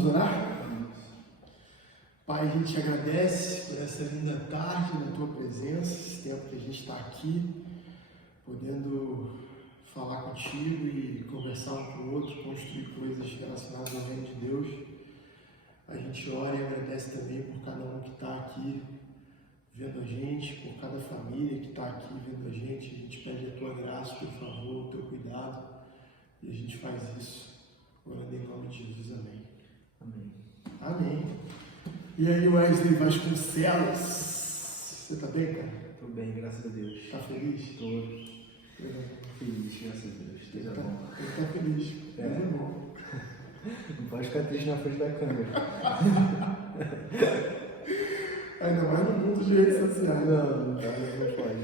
Vamos orar? Pai, a gente agradece por essa linda tarde na Tua presença, esse tempo que a gente está aqui, podendo falar contigo e conversar um com o outro, construir coisas relacionadas ao reino de Deus. A gente ora e agradece também por cada um que está aqui vendo a gente, por cada família que está aqui vendo a gente pede a Tua graça, o Teu favor, o Teu cuidado, e a gente faz isso, orando em nome de Jesus, amém. Amém. Amém. E aí, Wesley Vasconcelos, você tá bem, cara? Tô bem, graças a Deus. Tá feliz? Tô feliz, graças a Deus. Esteja bom. Ele tá feliz. É. Mas é bom. Não pode ficar triste na frente da câmera. Ainda mais no mundo de redes sociais. Não pode.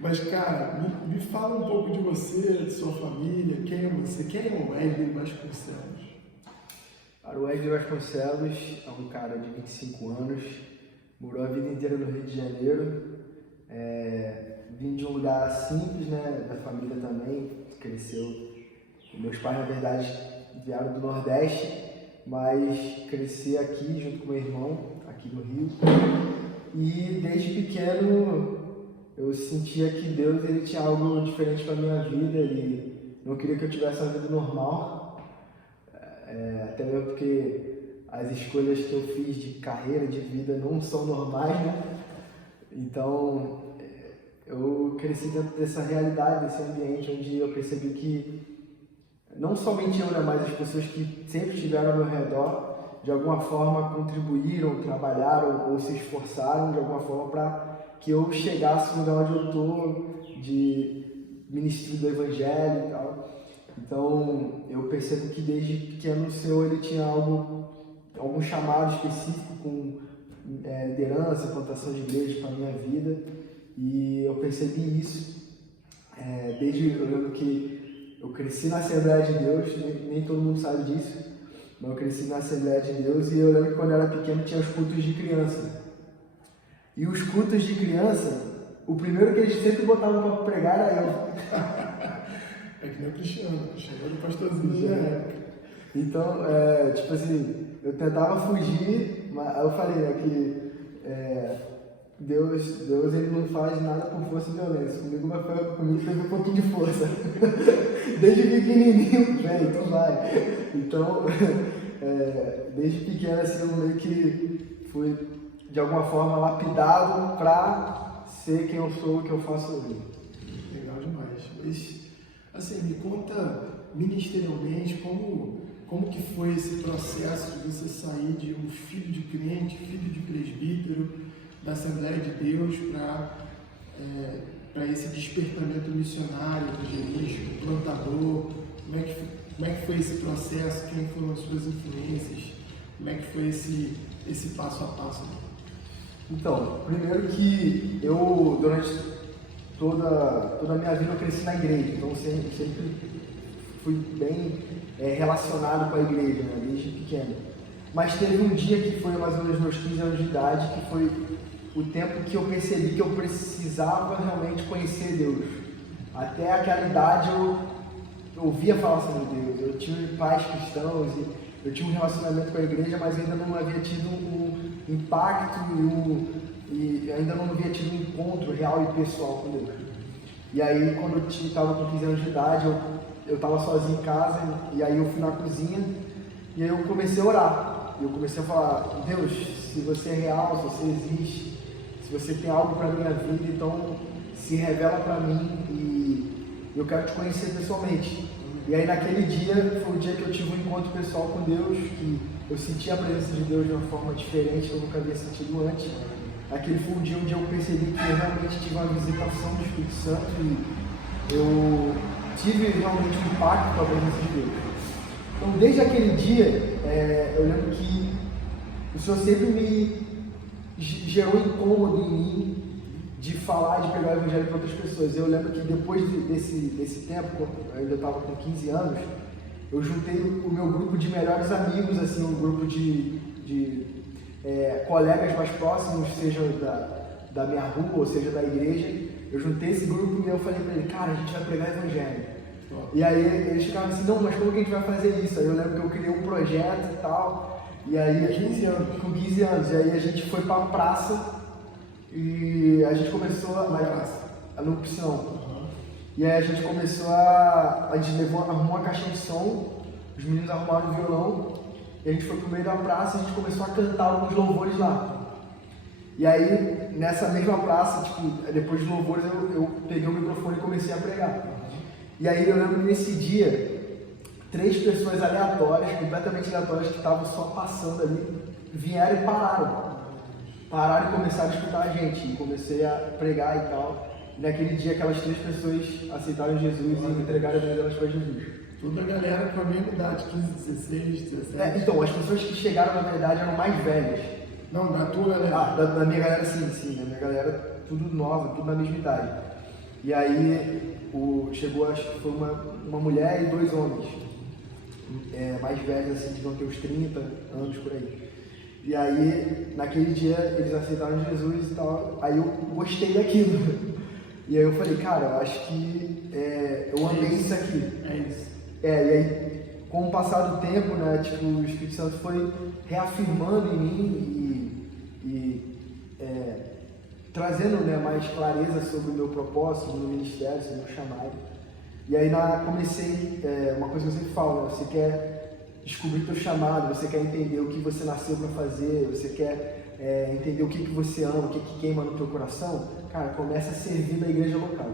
Mas, cara, me fala um pouco de você, de sua família, quem é você? Quem é o Wesley Vasconcelos? Para o Wesley Vasconcelos é um cara de 25 anos, morou a vida inteira no Rio de Janeiro, vim de um lugar simples, né, da família também, cresceu. Meus pais, na verdade, vieram do Nordeste, mas cresci aqui junto com meu irmão, aqui no Rio. E desde pequeno eu sentia que Deus ele tinha algo diferente para a minha vida, ele não queria que eu tivesse uma vida normal, até mesmo porque as escolhas que eu fiz de carreira, de vida, não são normais, né? Então, eu cresci dentro dessa realidade, desse ambiente onde eu percebi que não somente eu, né, mas as pessoas que sempre estiveram ao meu redor, de alguma forma contribuíram, trabalharam ou se esforçaram de alguma forma para que eu chegasse no lugar onde eu estou, de ministro do Evangelho e tal. Então, eu percebo que desde pequeno o Senhor ele tinha algum chamado específico com liderança, plantação de igreja para a minha vida, e eu percebi isso desde eu lembro que eu cresci na Assembleia de Deus, nem todo mundo sabe disso, mas eu cresci na Assembleia de Deus e eu lembro que quando eu era pequeno tinha os cultos de criança. E os cultos de criança, o primeiro que eles sempre botavam para pregar era eu. É que nem o Cristiano era o pastorzinho da época. Então, tipo assim, eu tentava fugir, mas eu falei, né, que Deus ele não faz nada por força e violência. Comigo teve um pouquinho de força. Desde pequenininho, velho, tu vai. Então, desde pequeno assim, eu meio que fui, de alguma forma, lapidado para ser quem eu sou, o que eu faço hoje. Legal demais. Mas, assim, me conta ministerialmente como que foi esse processo de você sair de um filho de crente, filho de presbítero, da Assembleia de Deus para esse despertamento missionário, evangelístico, plantador. Como é que foi esse processo? Quem foram as suas influências? Como é que foi esse passo a passo? Então, primeiro que eu, durante toda a minha vida, eu cresci na igreja, então sempre fui bem relacionado com a igreja, né, desde pequeno. Mas teve um dia que foi mais ou menos meus 15 anos de idade, que foi o tempo que eu percebi que eu precisava realmente conhecer Deus. Até aquela idade eu ouvia falar sobre Deus, eu tinha pais cristãos, eu tinha um relacionamento com a igreja, mas ainda não havia tido um impacto e ainda não havia tido um encontro real e pessoal com Deus. E aí, quando eu estava com 15 anos de idade, eu estava sozinho em casa, e aí eu fui na cozinha, e aí eu comecei a orar. Eu comecei a falar, Deus, se você é real, se você existe, se você tem algo para a minha vida, então se revela para mim e eu quero te conhecer pessoalmente. E aí naquele dia, foi o dia que eu tive um encontro pessoal com Deus, que eu senti a presença de Deus de uma forma diferente, que eu nunca havia sentido antes. Aquele foi o dia onde eu percebi que eu realmente tive uma visitação do Espírito Santo e eu tive realmente um impacto com a presença de Deus. Então, desde aquele dia, eu lembro que o Senhor sempre me gerou incômodo em mim de falar, de pegar o evangelho para outras pessoas. Eu lembro que depois desse tempo, quando eu ainda estava com 15 anos, eu juntei o meu grupo de melhores amigos, assim, um grupo de colegas mais próximos, seja da minha rua ou seja da igreja. Eu juntei esse grupo e eu falei para ele, cara, a gente vai pregar o evangelho. E aí eles ficavam assim, não, mas como que a gente vai fazer isso? Aí eu lembro que eu criei um projeto e tal, e aí 15 anos. com 15 anos, e aí a gente foi pra praça e a gente começou no piscão. E aí a gente começou a gente arrumou uma caixinha de som, os meninos arrumaram o violão, e a gente foi pro meio da praça e a gente começou a cantar alguns louvores lá. E aí, nessa mesma praça, tipo, depois dos louvores, eu peguei o microfone e comecei a pregar. E aí eu lembro que nesse dia, 3 pessoas aleatórias, completamente aleatórias, que estavam só passando ali, vieram e pararam. Pararam e começaram a escutar a gente. E comecei a pregar e tal. E naquele dia, aquelas 3 pessoas aceitaram Jesus e entregaram a vida delas para Jesus. Toda a galera com a mesma idade, 15, 16, 17. Então, as pessoas que chegaram, na verdade, eram mais velhas. Não, da tua galera. Da minha galera, sim. Da minha galera, tudo nova, tudo na mesma idade. E aí, chegou, acho que foi uma mulher e 2 homens. Mais velhos, assim, deviam ter uns 30 anos por aí. E aí, naquele dia, eles aceitaram Jesus e tal. Aí eu gostei daquilo. E aí eu falei, cara, eu acho que eu amei isso aqui. É isso. E aí, com o passar do tempo, né, tipo, o Espírito Santo foi reafirmando em mim e trazendo, né, mais clareza sobre o meu propósito, sobre o meu ministério, sobre o meu chamado. E aí comecei, uma coisa que eu sempre falo, né, você quer descobrir o teu chamado, você quer entender o que você nasceu para fazer, você quer entender o que você ama, o que queima no teu coração, cara, começa a servir da igreja local.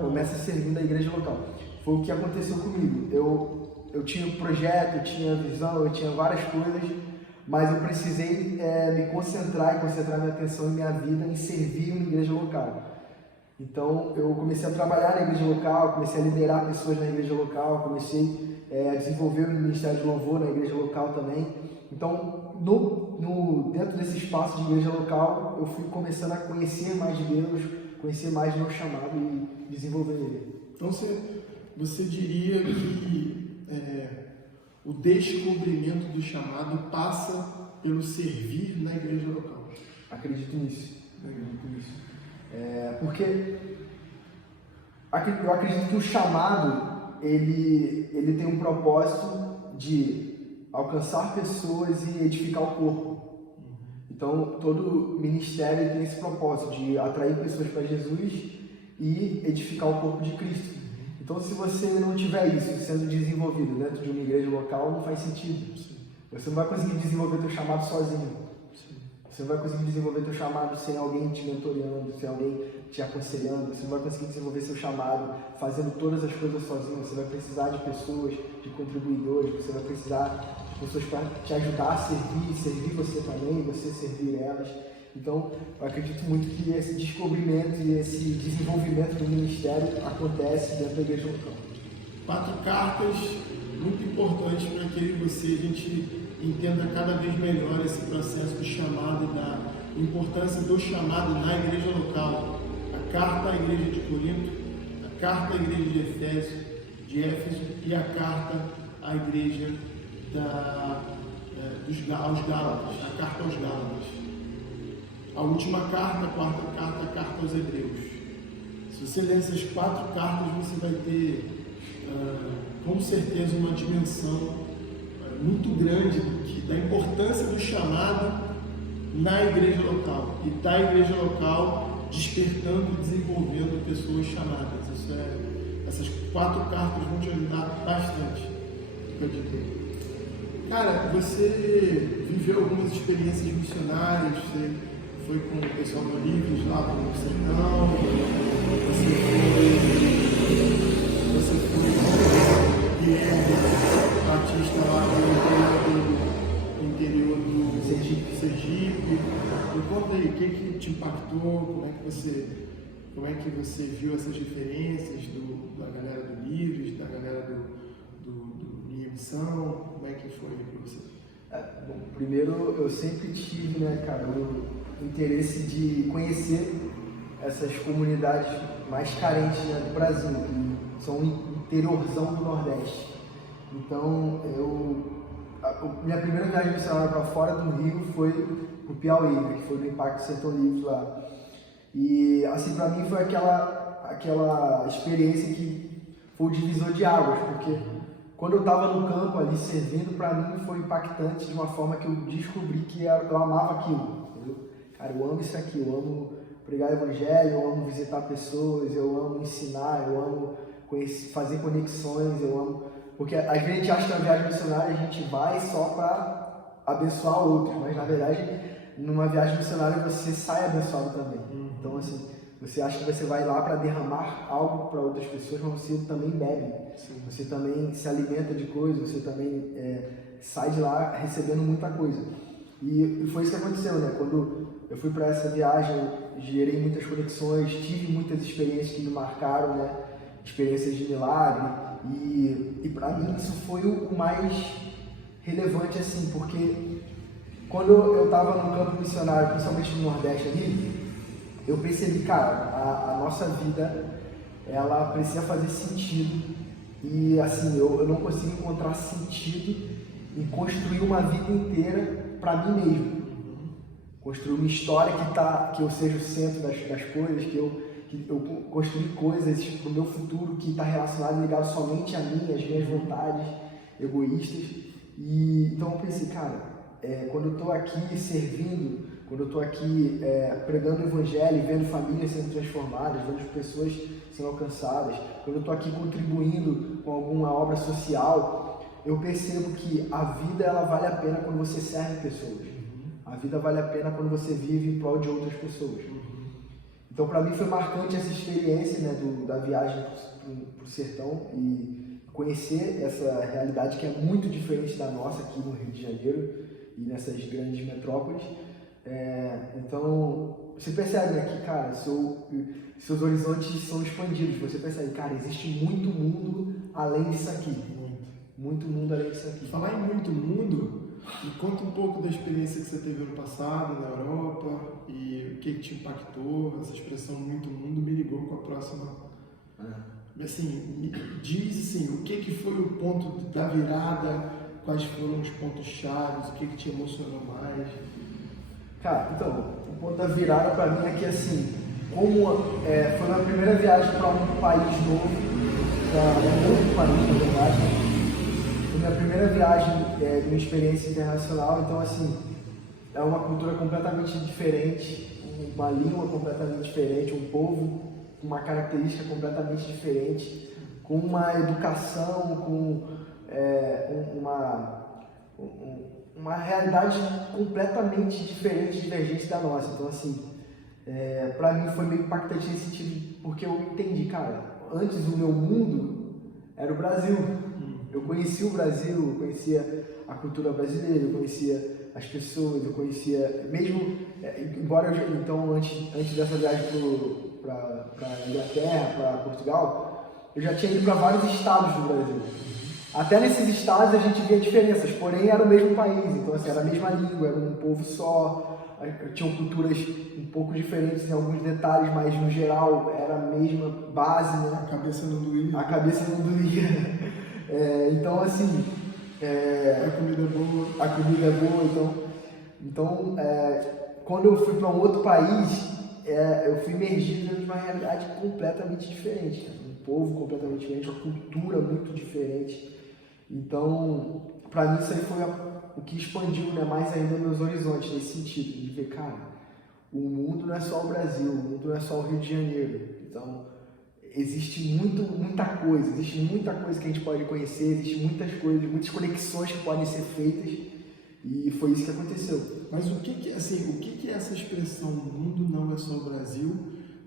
Começa a servir da igreja local. Foi o que aconteceu comigo. Eu tinha um projeto, eu tinha visão, eu tinha várias coisas, mas eu precisei me concentrar e concentrar minha atenção e minha vida em servir uma igreja local. Então eu comecei a trabalhar na igreja local, comecei a liderar pessoas na igreja local, comecei a desenvolver o ministério de louvor na igreja local também. Então, dentro desse espaço de igreja local, eu fui começando a conhecer mais de Deus, conhecer mais do meu chamado e desenvolver ele. Então você diria que o descobrimento do chamado passa pelo servir na igreja local? Acredito nisso. Porque eu acredito que o chamado ele tem um propósito de alcançar pessoas e edificar o corpo. Então todo ministério tem esse propósito de atrair pessoas para Jesus e edificar o corpo de Cristo. Então, se você não tiver isso sendo desenvolvido dentro de uma igreja local, não faz sentido. Você não vai conseguir desenvolver teu chamado sozinho. Você não vai conseguir desenvolver teu chamado sem alguém te mentoreando, sem alguém te aconselhando. Você não vai conseguir desenvolver seu chamado fazendo todas as coisas sozinho. Você vai precisar de pessoas, de contribuidores. Você vai precisar de pessoas para te ajudar a servir você também, você servir elas. Então, eu acredito muito que esse descobrimento e esse desenvolvimento do ministério acontece dentro da igreja local. 4 cartas muito importantes para que a gente entenda cada vez melhor esse processo do chamado, da importância do chamado na igreja local. A carta à igreja de Corinto, a carta à igreja de Éfeso e a carta à igreja aos Gálatas, a carta aos Gálatas. A última carta, a 4ª carta, a carta aos Hebreus. Se você ler essas 4 cartas, você vai ter, com certeza, uma dimensão muito grande da importância do chamado na igreja local e da igreja local despertando e desenvolvendo pessoas chamadas. Essas 4 cartas vão te ajudar bastante. Cara, você viveu algumas experiências missionárias, você foi com o pessoal do Livros lá para o Sertão, você foi Guilherme Batista lá no interior do Sergipe. Me conta aí, o que te impactou, como é que você viu essas diferenças da galera do Livros, da galera do Minha Missão, como é que foi para você? Bom, primeiro eu sempre tive, né, cara, o interesse de conhecer essas comunidades mais carentes, né, do Brasil, que são o interiorzão do Nordeste. Então, minha primeira viagem missionária para fora do Rio foi pro Piauí, né, que foi no Impacto Sertão Livres lá. E, assim, para mim foi aquela experiência que foi o divisor de águas, porque quando eu estava no campo ali servindo, para mim foi impactante de uma forma que eu descobri que eu amava aquilo, entendeu? Cara, eu amo isso aqui, eu amo pregar o evangelho, eu amo visitar pessoas, eu amo ensinar, eu amo fazer conexões, eu amo... Porque às vezes a gente acha que na viagem missionária a gente vai só para abençoar outros, mas na verdade numa viagem missionária você sai abençoado também. Então assim, você acha que você vai lá para derramar algo para outras pessoas, mas você também bebe. Sim. Você também se alimenta de coisas, você também sai de lá recebendo muita coisa. E foi isso que aconteceu, né? Quando eu fui para essa viagem, eu gerei muitas conexões, tive muitas experiências que me marcaram, né? Experiências de milagre. E para mim isso foi o mais relevante, assim, porque quando eu estava no campo missionário, principalmente no Nordeste ali, eu percebi, cara, a nossa vida, ela precisa fazer sentido. E assim, eu não consigo encontrar sentido em construir uma vida inteira para mim mesmo. Construir uma história que eu seja o centro das coisas, que eu construir coisas para o meu futuro que está relacionado, ligado somente a mim, às minhas vontades egoístas. E então eu pensei, cara, quando eu estou aqui servindo, quando eu estou aqui pregando o evangelho, vendo famílias sendo transformadas, vendo pessoas sendo alcançadas, quando eu estou aqui contribuindo com alguma obra social, eu percebo que a vida ela vale a pena quando você serve pessoas. A vida vale a pena quando você vive em prol de outras pessoas. Então, para mim foi marcante essa experiência, né, da viagem para o sertão e conhecer essa realidade que é muito diferente da nossa aqui no Rio de Janeiro e nessas grandes metrópoles. Então, você percebe, né, que, cara, seus horizontes são expandidos. Você percebe, cara, existe muito mundo além disso aqui. Muito mundo além disso aqui. Falar em muito mundo, me conta um pouco da experiência que você teve ano passado na Europa e o que te impactou. Essa expressão muito mundo me ligou com a próxima. Assim, diz assim, o que foi o ponto da virada, quais foram os pontos chaves, o que te emocionou mais? Cara, então, o ponto da virada para mim é que, assim, como foi a minha primeira viagem para um país novo, para um outro país, na verdade, foi a minha primeira viagem de uma experiência internacional, então, assim, é uma cultura completamente diferente, uma língua completamente diferente, um povo com uma característica completamente diferente, com uma educação, com uma realidade completamente diferente, divergente da nossa. Então, assim, para mim foi meio impactante nesse sentido, porque eu entendi, cara, antes o meu mundo era o Brasil. Eu conhecia o Brasil, eu conhecia a cultura brasileira, eu conhecia as pessoas, eu conhecia, mesmo, embora então antes dessa viagem para Inglaterra, para Portugal, eu já tinha ido para vários estados do Brasil. Até nesses estados a gente via diferenças, porém era o mesmo país, então assim, era a mesma língua, era um povo só, tinham culturas um pouco diferentes em alguns detalhes, mas no geral era a mesma base, né? A cabeça não doía. A cabeça não doía. Então assim... a comida é boa. A comida é boa, então quando eu fui para um outro país, eu fui imergido dentro de uma realidade completamente diferente, né? Um povo completamente diferente, uma cultura muito diferente. Então, para mim isso aí foi o que expandiu, né, mais ainda meus horizontes nesse sentido, de ver, cara, o mundo não é só o Brasil, o mundo não é só o Rio de Janeiro. Então, existe muita coisa que a gente pode conhecer, existe muitas coisas, muitas conexões que podem ser feitas, e foi isso que aconteceu. Mas o que essa expressão mundo não é só o Brasil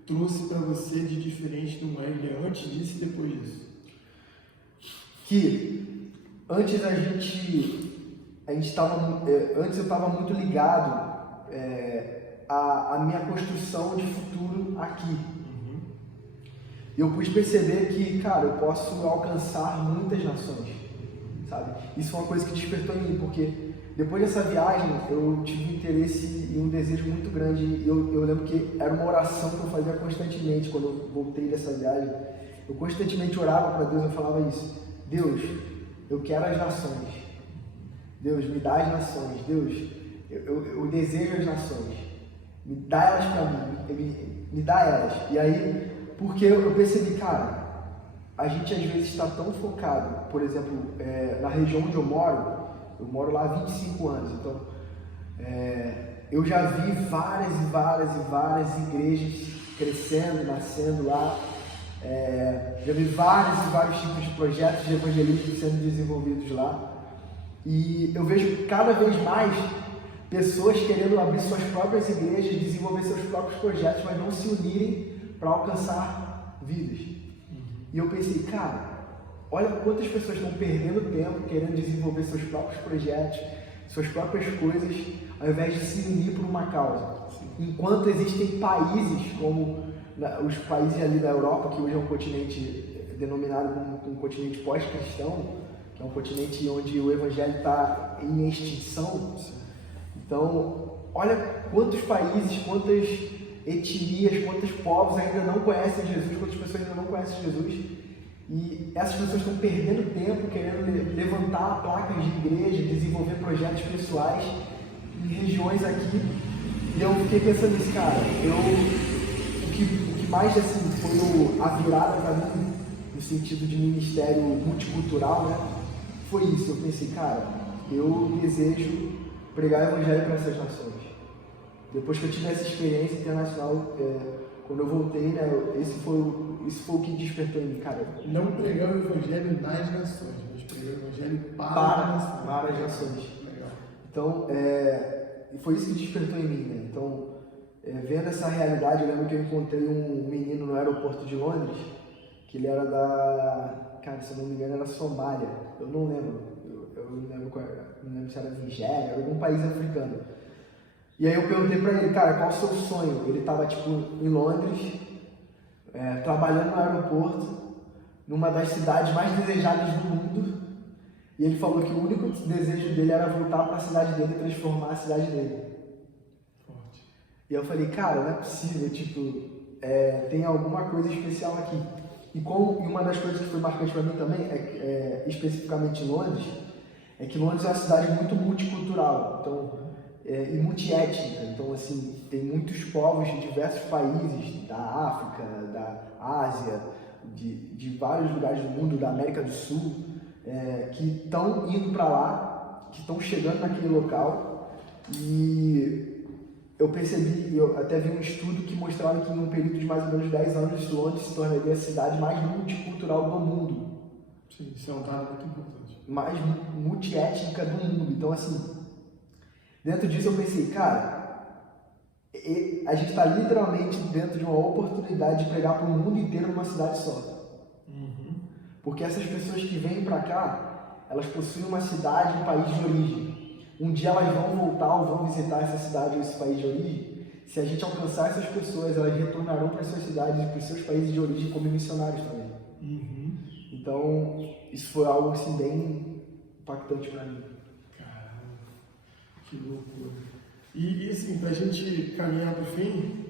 trouxe para você de diferente do Wesley antes disso e depois disso? Que antes antes eu estava muito ligado à minha construção de futuro aqui. Eu pude perceber que, cara, eu posso alcançar muitas nações, sabe? Isso foi uma coisa que despertou em mim, porque depois dessa viagem eu tive interesse e um desejo muito grande. Eu lembro que era uma oração que eu fazia constantemente quando eu voltei dessa viagem. Eu constantemente orava para Deus, eu falava isso: Deus, eu quero as nações. Deus, me dá as nações. Deus, eu desejo as nações. Me dá elas para mim. Me dá elas. E aí, porque eu percebi, cara, a gente às vezes está tão focado, por exemplo, na região onde eu moro lá há 25 anos, então eu já vi várias igrejas crescendo, nascendo lá, já vi vários tipos de projetos de evangelismo sendo desenvolvidos lá, e eu vejo cada vez mais pessoas querendo abrir suas próprias igrejas, desenvolver seus próprios projetos, mas não se unirem para alcançar vidas. E eu pensei, cara, olha quantas pessoas estão perdendo tempo querendo desenvolver seus próprios projetos, suas próprias coisas, ao invés de se unir por uma causa. Enquanto existem países como os países ali da Europa, que hoje é um continente denominado como um continente pós-cristão, que é um continente onde o evangelho está em extinção. Então, olha quantos países, quantas etnias, quantos povos ainda não conhecem Jesus, quantas pessoas ainda não conhecem Jesus, e essas pessoas estão perdendo tempo querendo levantar placas de igreja, desenvolver projetos pessoais em regiões aqui, e eu fiquei pensando nisso, cara, o que mais assim, foi a virada para mim, no sentido de ministério multicultural, né, foi isso. Eu pensei, cara, eu desejo pregar o evangelho para essas nações. Depois que eu tive essa experiência internacional, quando eu voltei, né, isso foi o que despertou em mim, cara. Não pregar o evangelho nas nações, mas pregar o evangelho para as nações. Legal. Então, foi isso que despertou em mim, né? Então, vendo essa realidade, eu lembro que eu encontrei um menino no aeroporto de Londres, que ele era cara, se eu não me engano, era Somália. Eu não lembro. Eu não lembro se era Nigéria, era algum país africano. E aí eu perguntei pra ele, cara, qual o seu sonho? Ele tava, em Londres, trabalhando no aeroporto, numa das cidades mais desejadas do mundo, e ele falou que o único desejo dele era voltar para a cidade dele e transformar a cidade dele. Forte. E eu falei, cara, não é possível, tem alguma coisa especial aqui. E uma das coisas que foi marcante para mim também, especificamente em Londres, é que Londres é uma cidade muito multicultural, então, e multiétnica. Então, assim, tem muitos povos de diversos países, da África, da Ásia, de vários lugares do mundo, da América do Sul, que estão indo para lá, que estão chegando naquele local. E eu percebi, eu até vi um estudo que mostrava que em um período de mais ou menos 10 anos, Londres se tornaria a cidade mais multicultural do mundo. Sim, isso é um dado muito importante. Mais multiétnica do mundo. Então, assim, dentro disso eu pensei, cara, a gente está literalmente dentro de uma oportunidade de pregar para o mundo inteiro numa cidade só. Porque essas pessoas que vêm para cá, elas possuem uma cidade, um país de origem. Um dia elas vão voltar ou vão visitar essa cidade ou esse país de origem. Se a gente alcançar essas pessoas, elas retornarão para suas cidades e para os seus países de origem como missionários também. Então, isso foi algo assim bem impactante para mim. Caramba, que loucura. E assim, para a gente caminhar para o fim,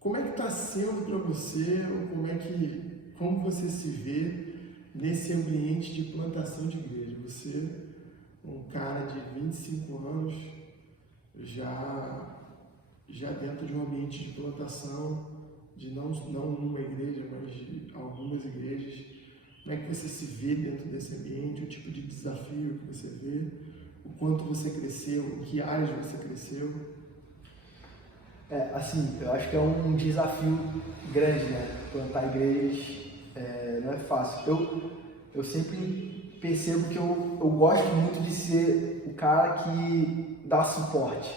como é que está sendo para você, ou como você se vê nesse ambiente de plantação de igreja? Você, um cara de 25 anos, já dentro de um ambiente de plantação, de não uma igreja, mas de algumas igrejas. Como é que você se vê dentro desse ambiente, o tipo de desafio que você vê, o quanto você cresceu, em que áreas você cresceu? Assim, eu acho que é um desafio grande, né? Plantar igrejas não é fácil. Eu sempre percebo que eu gosto muito de ser o cara que dá suporte.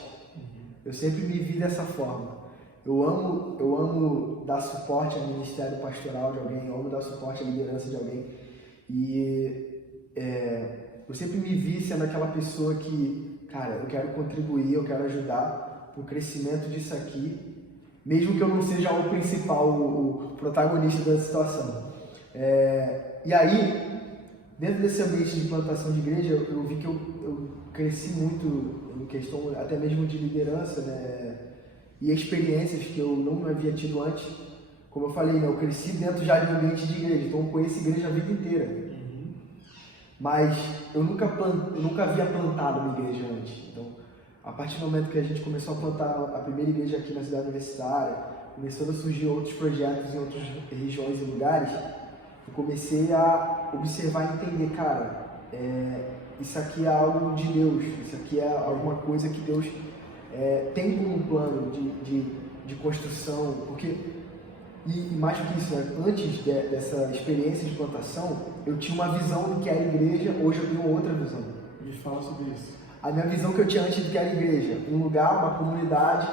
Eu sempre me vi dessa forma. Eu amo dar suporte ao ministério pastoral de alguém, eu amo dar suporte à liderança de alguém. E eu sempre me vi sendo aquela pessoa que, cara, eu quero contribuir, eu quero ajudar para o crescimento disso aqui, mesmo que eu não seja o principal, o protagonista da situação. E aí, dentro desse ambiente de plantação de igreja, eu vi que eu cresci muito em questão até mesmo de liderança, né? E experiências que eu não havia tido antes. Como eu falei, né? Eu cresci dentro já de um ambiente de igreja, então eu conheço igreja a vida inteira. Mas eu nunca havia plantado uma igreja antes. Então, a partir do momento que a gente começou a plantar a primeira igreja aqui na cidade universitária, começando a surgir outros projetos em outras regiões e lugares, eu comecei a observar e entender, cara, isso aqui é algo de Deus, isso aqui é alguma coisa que Deus tem como um plano de construção, porque, e mais do que isso, né, antes dessa experiência de plantação, eu tinha uma visão do que era igreja, hoje eu tenho outra visão. Me fala sobre isso. A minha visão que eu tinha antes do que era igreja, um lugar, uma comunidade,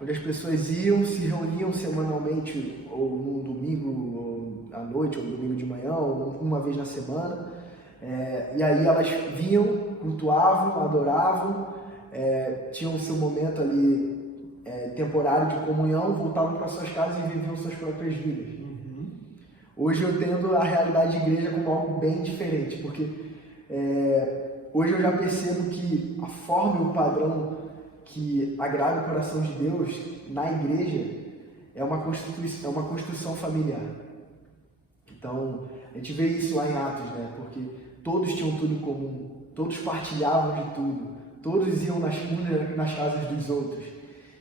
onde as pessoas iam, se reuniam semanalmente, ou num domingo ou à noite, ou no domingo de manhã, ou uma vez na semana, e aí elas vinham, cultuavam, adoravam, tinham o seu momento ali temporário de comunhão, voltavam para suas casas e viviam suas próprias vidas. Uhum. Hoje eu tendo a realidade de igreja como algo bem diferente, porque hoje eu já percebo que a forma e o padrão que agrada o coração de Deus na igreja é uma construção familiar. Então, a gente vê isso lá em Atos, né? Porque todos tinham tudo em comum, todos partilhavam de tudo, todos iam nas casas dos outros.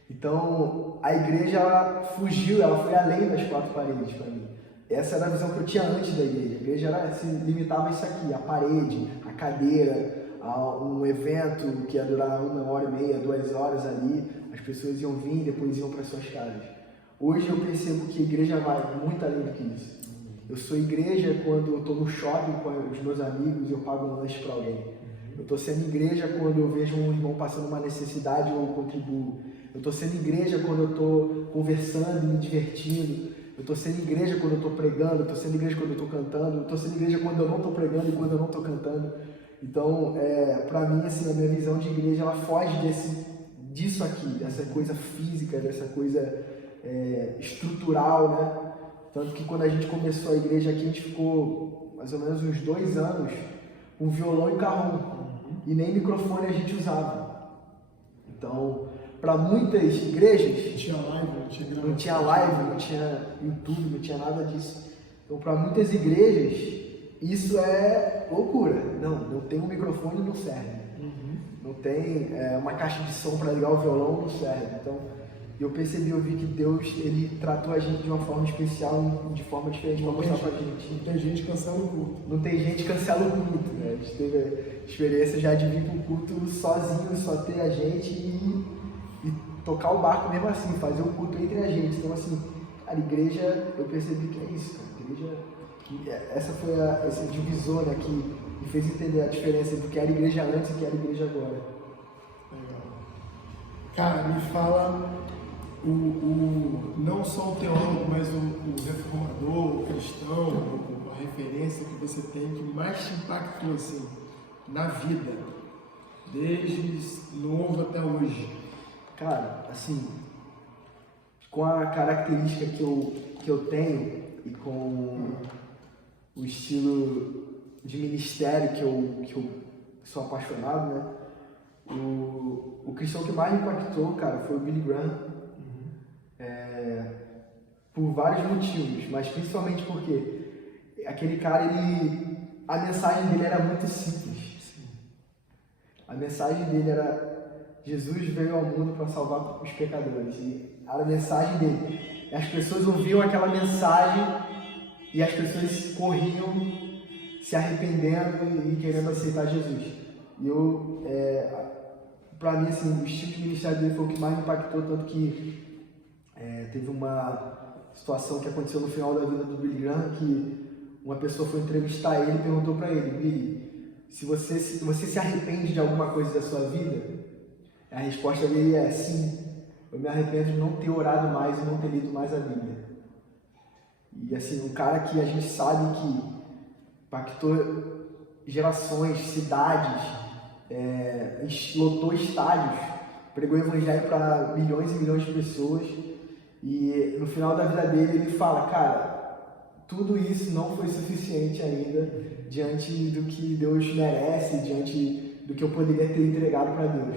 Então, a igreja ela fugiu, ela foi além das quatro paredes para mim. Essa era a visão que eu tinha antes da igreja. A igreja se limitava a isso aqui, a parede, a cadeira, a um evento que ia durar 1h30, 2 horas ali, as pessoas iam vir e depois iam para suas casas. Hoje eu percebo que a igreja vai muito além do que isso. Eu sou igreja quando eu estou no shopping com os meus amigos e eu pago um lanche para alguém. Eu estou sendo igreja quando eu vejo um irmão passando uma necessidade ou eu contribuo. Eu estou sendo igreja quando eu estou conversando e me divertindo. Eu estou sendo igreja quando eu estou pregando. Eu estou sendo igreja quando eu estou cantando. Eu estou sendo igreja quando eu não estou pregando e quando eu não estou cantando. Então, para mim, assim, a minha visão de igreja, ela foge disso aqui, dessa coisa física, dessa coisa estrutural, né? Tanto que quando a gente começou a igreja aqui, a gente ficou mais ou menos uns 2 anos com violão e carrom. E nem microfone a gente usava. Então, para muitas igrejas... Não tinha live, não tinha YouTube, não tinha nada disso. Então, para muitas igrejas, isso é loucura. Não tem um microfone, não serve. Não tem uma caixa de som para ligar o violão, não serve. Então, eu vi que Deus, ele tratou a gente de uma forma especial, de forma diferente para mostrar pra gente. Não tem gente que cancela o culto. Não tem gente que cancela o culto, né? A gente teve a experiência já de vir pro culto sozinho, só ter a gente e tocar o barco mesmo assim, fazer o culto entre a gente. Então, assim, a igreja, eu percebi que é isso, cara. A igreja, essa foi esse divisor, né, que me fez entender a diferença entre o que era a igreja antes e o que era a igreja agora. Legal. Cara, me fala não só o teólogo, mas o reformador, o cristão, a referência que você tem que mais te impactou assim, na vida, desde novo até hoje. Cara, assim, com a característica que eu tenho e com o estilo de ministério que eu sou apaixonado, né? O cristão que mais me impactou, cara, foi o Billy Graham. Por vários motivos, mas principalmente porque aquele cara, a mensagem dele era muito simples. A mensagem dele era: Jesus veio ao mundo para salvar os pecadores. E era a mensagem dele. E as pessoas ouviam aquela mensagem e as pessoas corriam se arrependendo e querendo aceitar Jesus. E para mim, assim, o estilo de ministério dele foi o que mais me impactou, tanto que teve uma situação que aconteceu no final da vida do Billy Graham, que uma pessoa foi entrevistar ele e perguntou para ele: Billy, se você se arrepende de alguma coisa da sua vida? A resposta dele é: sim, eu me arrependo de não ter orado mais e não ter lido mais a Bíblia. E assim, um cara que a gente sabe que impactou gerações, cidades, lotou estádios, pregou o evangelho para milhões e milhões de pessoas. E no final da vida dele ele fala: cara, tudo isso não foi suficiente ainda diante do que Deus merece, diante do que eu poderia ter entregado para Deus.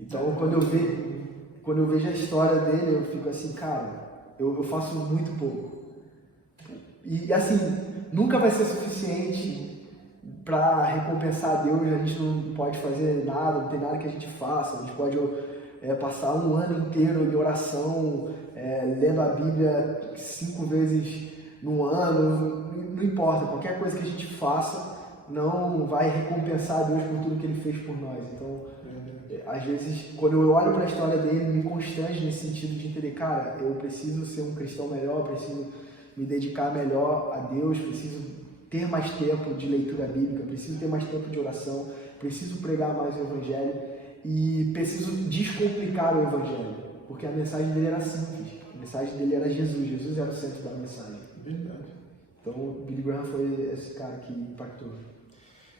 Então, quando eu vejo a história dele, eu fico assim: cara, eu faço muito pouco. E assim, nunca vai ser suficiente para recompensar a Deus. A gente não pode fazer nada, não tem nada que a gente faça. A gente pode passar um ano inteiro de oração, lendo a Bíblia 5 vezes no ano, não importa, qualquer coisa que a gente faça não vai recompensar a Deus por tudo que Ele fez por nós. Então, às vezes, quando eu olho para a história dele, me constrange nesse sentido de entender, cara, eu preciso ser um cristão melhor, preciso me dedicar melhor a Deus, preciso ter mais tempo de leitura bíblica, preciso ter mais tempo de oração, preciso pregar mais o Evangelho e preciso descomplicar o Evangelho, porque a mensagem dele era simples, a mensagem dele era Jesus, Jesus era o centro da mensagem. Verdade. Então, Billy Graham foi esse cara que impactou.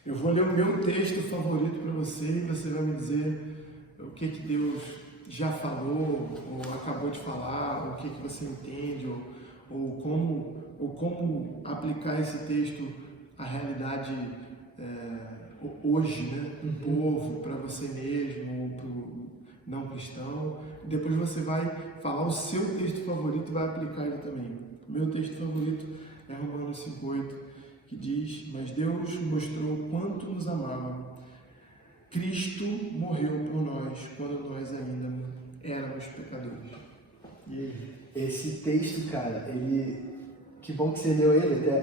Eu vou ler o meu texto favorito para você e você vai me dizer o que Deus já falou, ou acabou de falar, ou o que você entende, ou como aplicar esse texto à realidade hoje, né? Do povo, para você mesmo, ou para o não cristão. Depois você vai falar o seu texto favorito e vai aplicar ele também. O meu texto favorito é Romanos 5,8, que diz: mas Deus mostrou quanto nos amava. Cristo morreu por nós quando nós ainda éramos pecadores. E aí? Esse texto, cara, que bom que você leu ele, até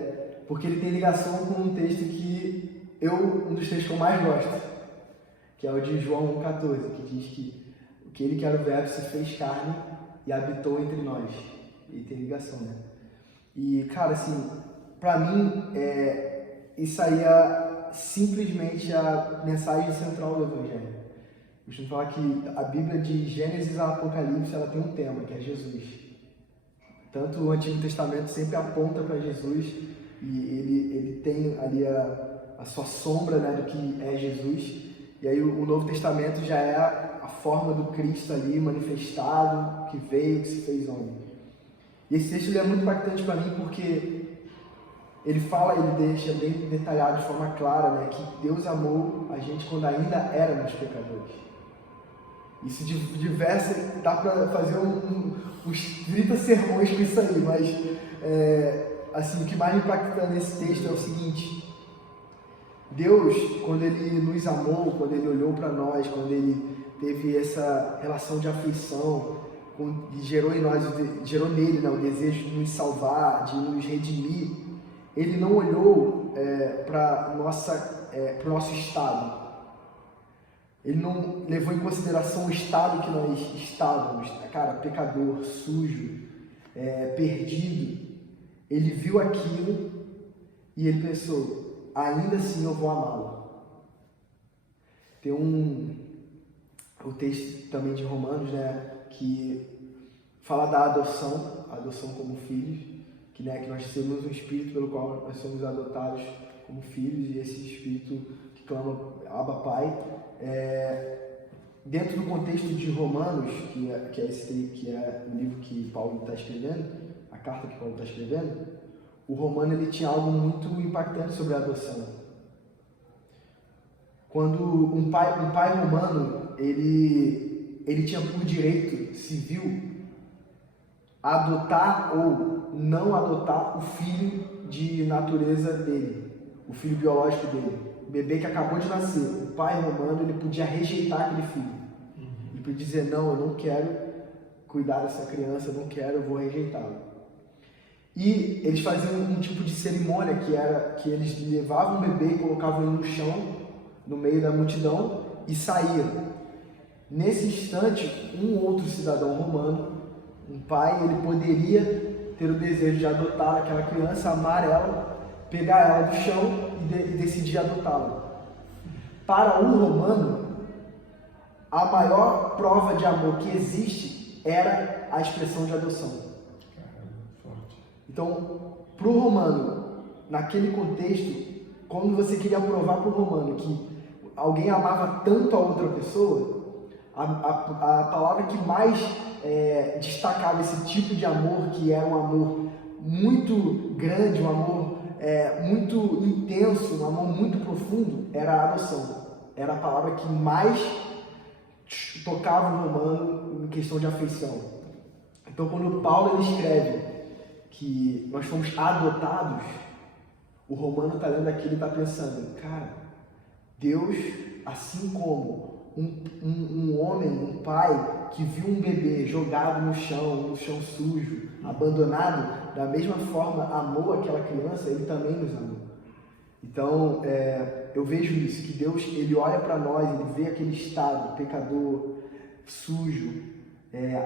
porque ele tem ligação com um texto que um dos textos que eu mais gosto, que é o de João 1,14, que diz que ele que era o verbo se fez carne e habitou entre nós. E tem ligação, né? E, cara, assim, pra mim, isso aí é simplesmente a mensagem central do Evangelho. Eu costumo falar que a Bíblia de Gênesis a Apocalipse, ela tem um tema, que é Jesus. Tanto o Antigo Testamento sempre aponta para Jesus e ele tem ali a sua sombra, né, do que é Jesus. E aí o Novo Testamento já é a forma do Cristo ali manifestado, que veio, que se fez homem. E esse texto ele é muito impactante para mim porque ele deixa bem detalhado de forma clara, né, que Deus amou a gente quando ainda éramos pecadores. Isso dá para fazer uns 30 sermões com isso aí, mas assim, o que mais me impacta nesse texto é o seguinte: Deus, quando Ele nos amou, quando Ele olhou para nós, quando Ele teve essa relação de afeição, gerou nele, né, o desejo de nos salvar, de nos redimir, Ele não olhou para o nosso estado. Ele não levou em consideração o estado que nós estávamos, cara, pecador, sujo, perdido. Ele viu aquilo e ele pensou: ainda assim eu vou amá-lo. Tem o texto também de Romanos, né, que fala da adoção como filhos, que nós temos um espírito pelo qual nós somos adotados como filhos, e esse espírito que clama Abba Pai. Dentro do contexto de Romanos, que é o livro que Paulo está escrevendo, a carta que Paulo está escrevendo, o romano ele tinha algo muito impactante sobre a adoção. Quando um pai romano ele tinha por direito civil adotar ou não adotar o filho de natureza dele, o filho biológico dele, o bebê que acabou de nascer. O pai romano ele podia rejeitar aquele filho. Ele podia dizer: não, eu não quero cuidar dessa criança, eu não quero, eu vou rejeitá-lo. E eles faziam um tipo de cerimônia que era que eles levavam o bebê e colocavam ele no chão, no meio da multidão, e saíam. Nesse instante, um outro cidadão romano, um pai, ele poderia ter o desejo de adotar aquela criança, amar ela, pegar ela do chão e decidir adotá-la. Para o romano, a maior prova de amor que existe era a expressão de adoção. Então, para o romano, naquele contexto, quando você queria provar para o romano que alguém amava tanto a outra pessoa, a palavra que mais destacava esse tipo de amor, que era um amor muito grande, um amor muito intenso, um amor muito profundo, era a adoção. Era a palavra que mais tocava o romano em questão de afeição. Então, quando Paulo ele escreve que nós fomos adotados, o romano está lendo aquilo e está pensando: cara, Deus, assim como um homem, um pai que viu um bebê jogado no chão sujo, abandonado, da mesma forma amou aquela criança, ele também nos amou. Então, eu vejo isso, que Deus, ele olha para nós, ele vê aquele estado pecador, sujo,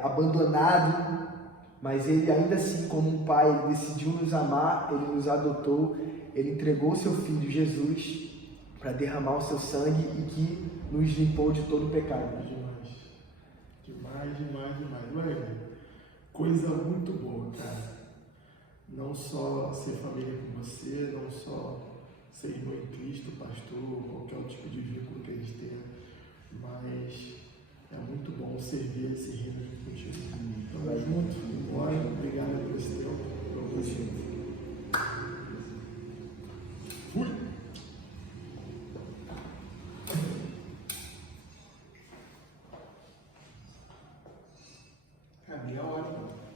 abandonado, mas ele ainda assim, como um pai, ele decidiu nos amar, ele nos adotou, ele entregou o seu filho Jesus para derramar o seu sangue e que nos limpou de todo o pecado. Demais. Ué, coisa muito boa, cara. Não só ser família com você, não só ser irmão em Cristo, pastor, qualquer outro tipo de vínculo que a gente tenha, mas é muito bom servir esse reino junto contigo. Tamo junto, bora, obrigado pelo esse tempo, tamo junto. Fui! Cara, meia hora, mano.